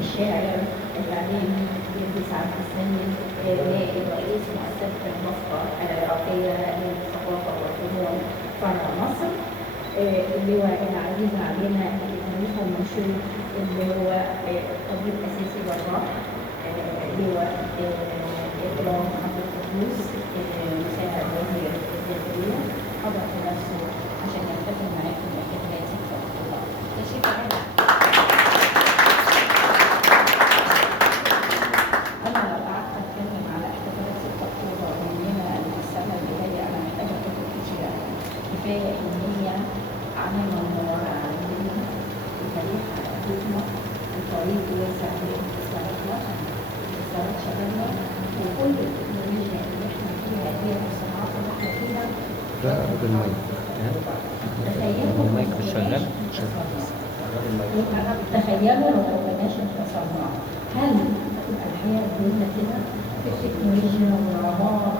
الشاعر الإعلامي بن سعد السيد، نائب رئيس مؤسسة المصفى العراقية للثقافة والفنون فرع مصر، اللواء العزيز علينا المؤلف والمنشور اللي هو طبيب أساسي جراح، لواء إكرام عبد القدوس مساعد وزير الداخلية، حضر نفسه عشان يحتفل معاكم باحتفالات 6 أكتوبر. تشريف عام. أنا لو قعدت أتكلم على احتفالات 6 أكتوبر من هنا للسنة اللي جاية أنا محتاجة كتب كتيرة. كفاية إن هي عملنا منورة عالمية لتاريخ حياتنا وطريق واسع لاتصالاتنا واتصالات شبابنا وكل التكنولوجيا اللي احنا فيها هي والصناعات اللي احنا فيها. لا بالمايك تخيلوا المايك مش شغال. تخيلوا لو ما كناش انتصرنا، هل هتبقى الحياة بدوننا كده في التكنولوجيا والعمار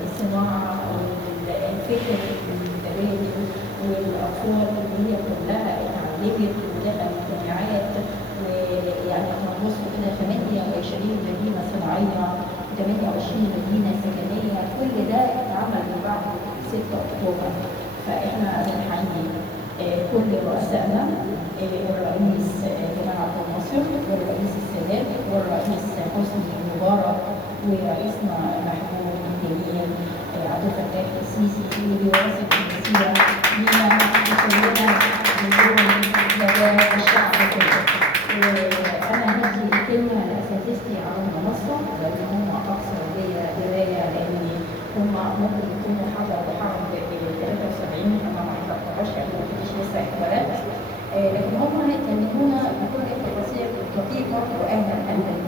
والصناعة والفكر الراديو والأطفال اللي هي كلها اتعلمت ودخلت جامعات، ويعني هنبصوا كده 28 مدينة صناعية، 28 مدينة سكنية، كل ده اتعمل من بعد 6 أكتوبر. فإحنا بنحيي كل رؤسائنا، الرئيس جمال عبد الناصر والرئيس السادات والرئيس حسني مبارك ورئيسنا محمود الجميل عبد الفتاح السيسي في دراسة المسيرة لينا وكلنا بدون جزاء الشعب كله. أنا هدي الكلمة لأساتذتي على المنصة لأن هم أكثر بيا دراية، لأن هم ممكن يكونوا حضروا حرب 73 أنا ما حضرتهاش لأن ما كنتش لسه اتولدت، لكن هم هيكلمونا بكل التفاصيل الدقيقة وأهلا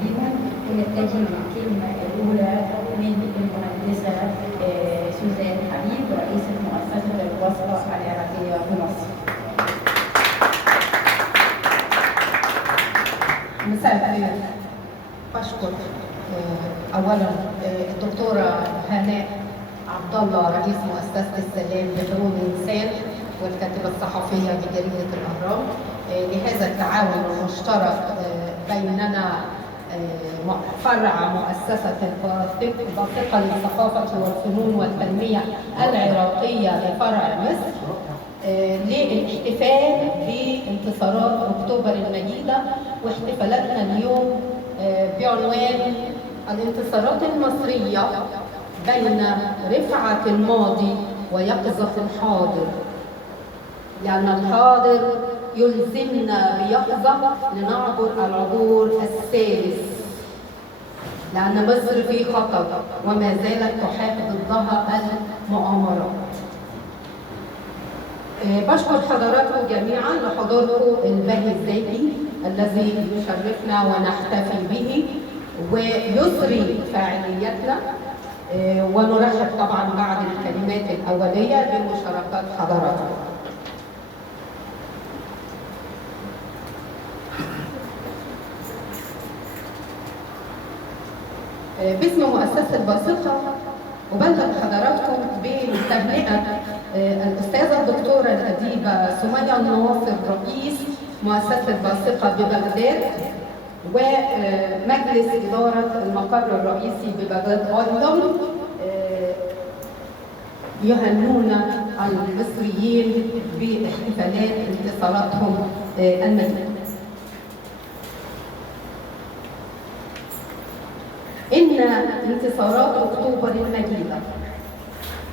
بيهم. ونبتدي بالكلمة الأولى من المهندسة سوزان حبيب رئيسة مؤسسة الوصفة العراقية في مصر. مساء الخير. بشكر اولا الدكتوره هناء عبد الله رئيس مؤسسه السلام لحقوق الانسان والكاتبه الصحفيه بجريده الاهرام لهذا التعاون المشترك بيننا فرع مؤسسه الباسقه للثقافه والفنون والتنميه العراقيه لفرع مصر للاحتفال بانتصارات اكتوبر المجيده. واحتفالاتنا اليوم بعنوان الانتصارات المصريه بين رفعه الماضي ويقظه الحاضر، لان الحاضر يلزمنا بيقظه لنعبر العبور الثالث، لان مصر في خطر وما زالت تحاك ضدها المؤامرات. بشكر حضراتكم جميعا لحضوركم الباهي الذاتي الذي يشرفنا ونحتفي به ويسري فاعليتنا، ونرحب طبعا بعد الكلمات الاوليه بمشاركات حضراتكم. باسم مؤسسه الباسقه أبلغ حضراتكم بتهنئة الأستاذة الدكتورة الأديبة سمية الناصر رئيس مؤسسة الباسقة ببغداد ومجلس إدارة المقر الرئيسي ببغداد أيضا يهنون المصريين باحتفالات انتصاراتهم المجيدة. إن انتصارات أكتوبر المجيدة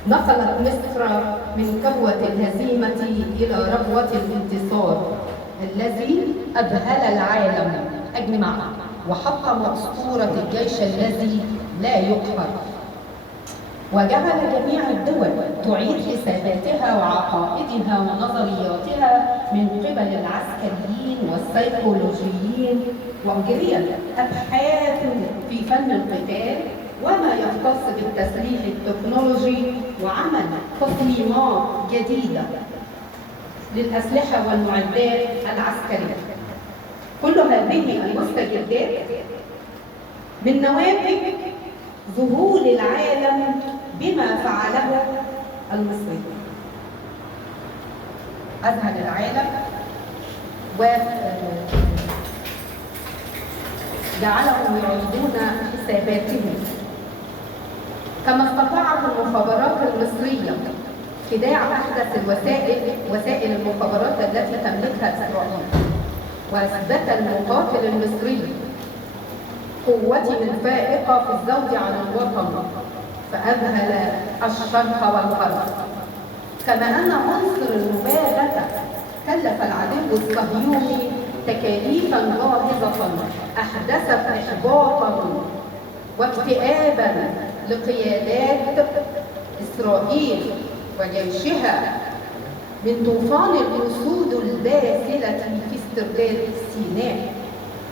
نقلت مصر من كبوة الهزيمة إلى ربوة الانتصار الذي أذهل العالم أجمع وحطم أسطورة الجيش الذي لا يقهر، وجعل جميع الدول تعيد حساباتها وعقائدها ونظرياتها من قبل العسكريين والسيكولوجيين، وأجريت أبحاث في فن القتال وما يختص بالتسليح التكنولوجي، وعمل تصميمات جديدة للأسلحة والمعدات العسكرية. كل هذه المستجدات من نواتج ذهول العالم بما فعله المصري. أذهل العالم جعلهم يعيدون حساباتهم. كما استطاعت المخابرات المصرية خداع أحدث وسائل المخابرات التي تملكها إسرائيل، وأثبت المقاتل المصري قوته الفائقة في الزود عن الوطن، فأذهل الشرق والغرب. كما أن عنصر المبالغة كلف العدو الصهيوني تكاليفا باهظة أحدثت إحباطا واكتئابا لقيادات إسرائيل وجيشها من طوفان الأسود الباسلة في استرداد سيناء.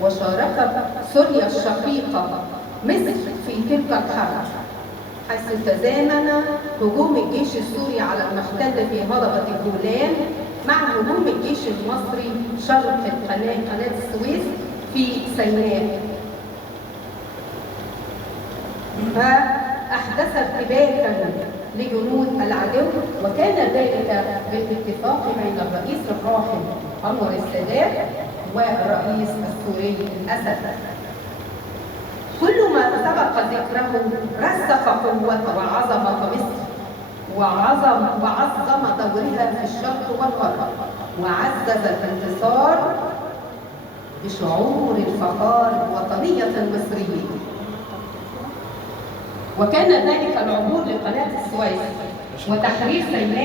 وشاركت سوريا الشقيقة مصر في تلك الحرب، حيث تزامن هجوم الجيش السوري على المحتل في هضبة الجولان مع هجوم الجيش المصري شرق قناة السويس في سيناء، فأحدث ارتباكا لجنود العدو. وكان ذلك بالاتفاق بين الرئيس الراحل أنور السادات والرئيس السوري الأسد. كل ما سبق ذكره رسخ قوة وعظمة مصر وعظم دورها في الشرق والغرب، وعزز الانتصار بشعور الفخار بوطنية المصريين. وكان ذلك العبور لقناة السويس وتحرير سيناء